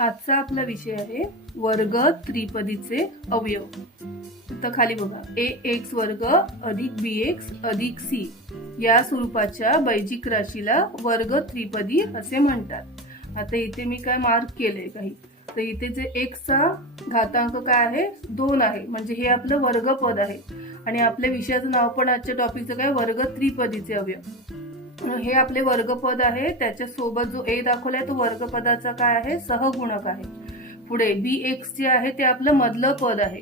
आजचा आपला विषय आहे वर्ग त्रिपदीचे अवयव. तर खाली बघा. ए एक्स वर्ग अधिक बी एक्स अधिक सी या स्वरूपाच्या बैजिक राशीला वर्ग त्रिपदी असे म्हणतात. आता इथे मी काय मार्क केलंय काही? तर इथे जे एक्सचा घातांक काय आहे? दोन आहे. म्हणजे हे आपलं वर्गपद आहे. आणि आपल्या विषयाचं नाव पण आजच्या टॉपिकचं काय? वर्ग त्रिपदीचे अवयव. हे आपले वर्गपद आहे. त्याच्यासोबत जो ए दाखवलाय तो वर्गपदाचा काय आहे? सहगुणक आहे. पुढे बी एक्स जे आहे ते आपलं मधलं पद आहे.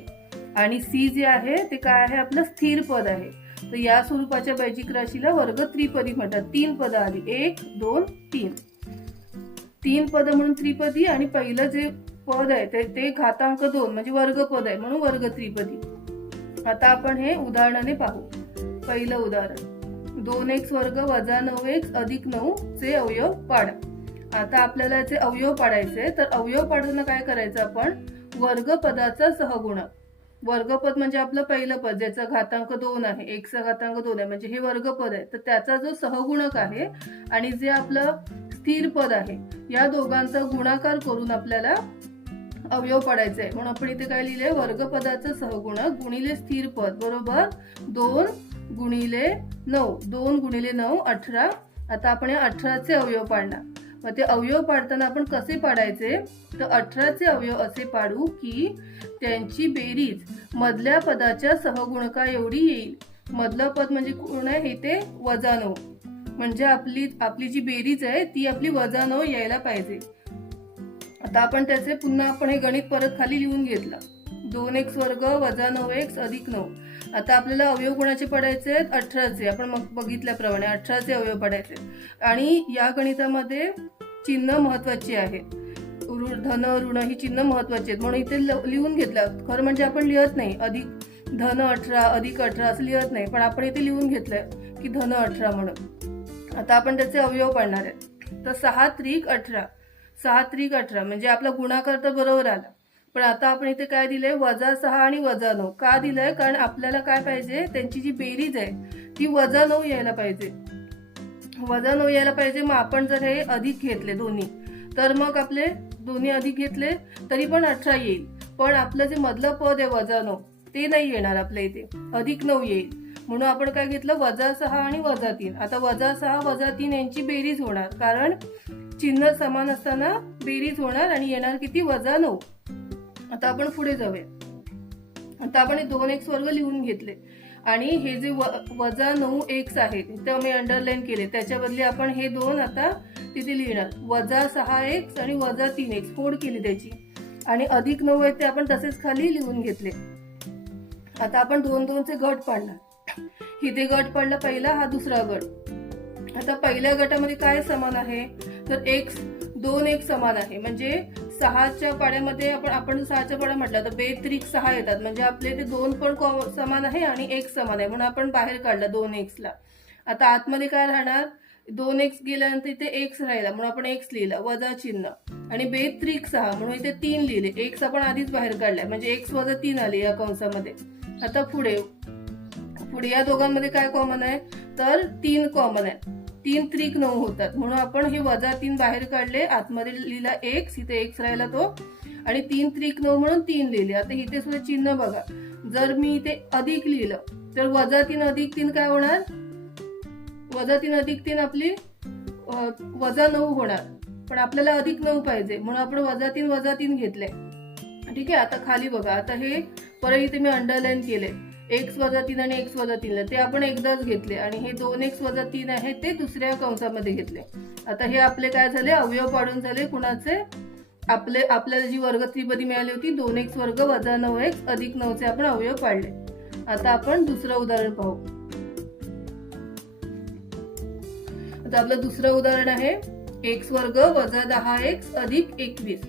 आणि सी जे आहे ते काय आहे? आपलं स्थिर पद आहे. तर या स्वरूपाच्या बैजिक राशीला वर्ग त्रिपदी म्हणतात. तीन पद आली. एक दोन तीन. तीन पद म्हणून त्रिपदी आणि पहिलं जे पद आहे ते ते घातांक दोन म्हणजे वर्गपद आहे म्हणून वर्ग त्रिपदी. आता आपण हे उदाहरणाने पाहू. पहिलं उदाहरण. दोन एक्स वर्ग वजा नऊ एक्स अधिक नऊ चे अवयव पाड. आता आपल्याला याचे अवयव पाडायचे तर अवयव पाडताना काय करायचं आपण? वर्गपदाचा सहगुणक वर्गपद म्हणजे आपलं पहिलं पद ज्याचा घातांक दोन आहे. एकचा घातांक दोन आहे. म्हणजे हे वर्गपद आहे. तर त्याचा जो सहगुणक आहे आणि जे आपलं स्थिर पद आहे या दोघांचा गुणाकार करून आपल्याला अवयव पाडायचे आहे. म्हणून आपण इथे काय लिहिलंय वर्गपदाचं सहगुणक गुणिले स्थिर पद. बरोबर? दोन गुणिले नऊ. दोन गुणिले नऊ अठरा. आता आपण या अठराचे अवयव पाडणार. मग ते अवयव पाडताना आपण कसे पाडायचे? तर अठराचे अवयव असे पाडू की त्यांची बेरीज मधल्या पदाच्या सहगुणका एवढी येईल. मधलं पद म्हणजे कोण आहे? हे ते वजा नऊ. म्हणजे आपली आपली जी बेरीज आहे ती आपली वजा नऊ यायला पाहिजे. आता आपण त्याचे पुन्हा आपण हे गणित परत खाली लिहून घेतलं. दोन एक्स वर्ग वजा नऊ एक्स अधिक नऊ. आता आपल्याला अवयव कोणाचे पडायचे आहेत? अठराचे. आपण मग बघितल्याप्रमाणे अठराचे अवयव पडायचे आणि या गणितामध्ये चिन्ह महत्वाची आहेत धन ऋण ही चिन्ह महत्वाची आहेत. म्हणून इथे लिहून घेतलं. खरं म्हणजे आपण लिहत नाही. अधिक धन अठरा अधिक अठरा असं लिहत नाही. पण आपण इथे लिहून घेतलंय की धन अठरा म्हणून. आता आपण त्याचे अवयव पाडणार आहेत. तर सहा त्रिक अठरा. सहा त्रिक अठरा. म्हणजे आपला गुणाकार तर बरोबर आला. पण आता आपण इथे काय दिलंय? वजा सहा आणि वजा नऊ. का दिलंय? कारण आपल्याला काय पाहिजे? त्यांची जी बेरीज आहे ती वजा नऊ यायला पाहिजे. वजा नऊ यायला पाहिजे मग आपण जर हे अधिक घेतले दोन्ही तर मग आपले दोन्ही अधिक घेतले तरी पण अठरा येईल. पण आपलं जे मधलं पद आहे वजा नऊ ते नाही येणार आपल्या इथे. अधिक नऊ येईल. म्हणून आपण काय घेतलं? वजा सहा आणि वजा तीन. आता वजा सहा वजा तीन यांची बेरीज होणार. कारण चिन्ह समान असताना बेरीज होणार आणि येणार किती? वजा नऊ. आता आपण पुढे जाऊया. आता आपण हे दोन एक्स वर्ग लिहून घेतले. आणि हे जे व- वजा नऊ एक्स आहेत ते मी अंडरलाईन केले. त्याच्या बदली आपण हे दोन आता तिथे लिहिणार. वजा सहा एक्स आणि वजा तीन एक्स. फोड केली त्याची. आणि अधिक नऊ आहेत ते आपण तसेच खाली लिहून घेतले. आता आपण दोन दोनचे गट पाडणार. इथे गट पडला पहिला हा दुसरा गट. आता पहिल्या गटामध्ये काय समान आहे? तर एक्स दोन एक समान आहे. म्हणजे सहाच्या पाड्यामध्ये आपण आपण सहाच्या पाड्या म्हटलं तर बेत्रिक सहा येतात. म्हणजे आपले ते दोन पण समान आहे आणि एक समान आहे. म्हणून आपण बाहेर काढलं दोन एक्सला. आता आतमध्ये काय राहणार? दोन एक्स गेल्यानंतर इथे एक्स राहिला. म्हणून आपण एक्स लिहिलं. वजा चिन्ह. आणि बेत्रिक सहा. म्हणून इथे तीन लिहिले. एक्स आपण आधीच बाहेर काढलाय. म्हणजे एक्स वजा तीन आले या कंसामध्ये. आता पुढे पुढे या दोघांमध्ये काय कॉमन आहे? तर तीन कॉमन आहे. तीन त्रिक नऊ होतात. म्हणून आपण हे वजा तीन बाहेर काढले आतमध्ये लिहिला एक्स इथे एक्स राहिला तो. आणि तीन त्रिक नऊ म्हणून तीन लिहिले. आता इथे सुद्धा चिन्ह बघा. जर मी इथे अधिक लिहिलं तर वजा तीन अधिक तीन काय होणार? वजा तीन अधिक तीन आपली वजा नऊ होणार. पण आपल्याला अधिक नऊ पाहिजे. म्हणून आपण वजा तीन वजा तीन घेतले. ठीक आहे? आता खाली बघा. आता हे परत इथे मी अंडरलाईन केले. एक्स वजा तीन आणि एक्स वजा तीन ते आपण एकदाच घेतले आणि हे दोन एक्स वजा तीन आहे ते दुसऱ्या कंसामध्ये घेतले. आता हे आपले काय झाले? अवयव पाडून झाले कुणाचे? आपले आपल्याला जी वर्ग त्रिपदी मिळाली होती दोन एक्स वर्ग वजा नऊ एक्स अधिक नऊचे आपण अवयव पाडले. आता आपण दुसरं उदाहरण पाहू. आता आपलं दुसरं उदाहरण आहे एक्स वर्ग वजा दहा एक्स अधिक एकवीस.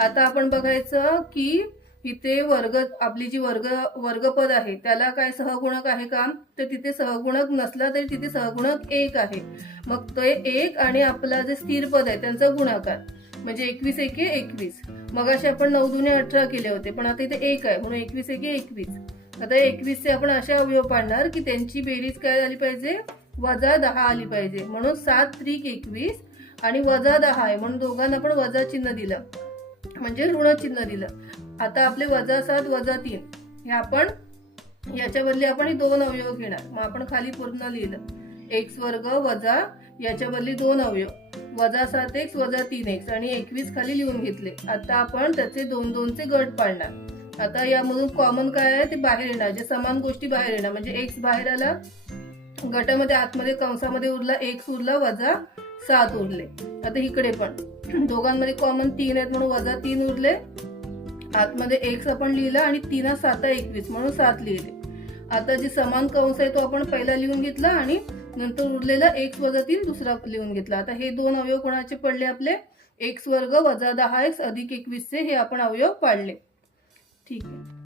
आता आपण बघायचं की इथे वर्ग आपली जी वर्ग वर्गपद आहे त्याला काय सहगुणक आहे का? तर तिथे सहगुणक नसला तरी तिथे सहगुणक एक आहे. मग ते एक आणि आपला जे स्थिर पद आहे त्यांचा गुणाकार. म्हणजे एकवीस एके एकवीस. मग असे आपण नऊ दुने अठरा केले होते पण आता इथे एक आहे म्हणून एकवीस एके एकवीस. आता एकवीसचे आपण अशा अवयव पाडणार की त्यांची बेरीज काय आली पाहिजे? वजा दहा आली पाहिजे. म्हणून सात त्रिक एकवीस आणि वजा दहा आहे म्हणून दोघांना आपण वजा चिन्ह दिलं. म्हणजे ऋण चिन्ह दिलं. आता आपले वजा सात वजा तीन. हे आपण याच्या बदली आपण दोन अवयव घेणार. मग आपण खाली पूर्ण लिहिलं. एक्स वर्ग वजा याच्या बदली दोन अवयव. वजा सात एक्स वजा तीन एक्स आणि एकवीस खाली लिहून घेतले. आता आपण त्याचे दोन दोनचे गट पाडणार. आता यामधून कॉमन काय आहे ते बाहेर येणार. जे समान गोष्टी बाहेर येणार. म्हणजे एक्स बाहेर आला गटामध्ये आतमध्ये कंसामध्ये उरला एक्स उरला वजा सात उरले. आता इकडे पण. दोघांमध्ये कॉमन तीन आहेत म्हणून वजा तीन उरले. आतमध्ये एक्स आपण लिहिला आणि तीन सात एकवीस म्हणून सात लिहिले. आता जे समान कंस आहे तो आपण पहिला लिहून घेतला आणि नंतर उरलेला एक्स वजा तीन दुसरा लिहून घेतला. आता हे दोन अवयव कोणाचे पडले आपले? एक्स वर्ग वजा दहा एक्स अधिक एकवीसचे हे आपण अवयव पाडले. ठीक आहे.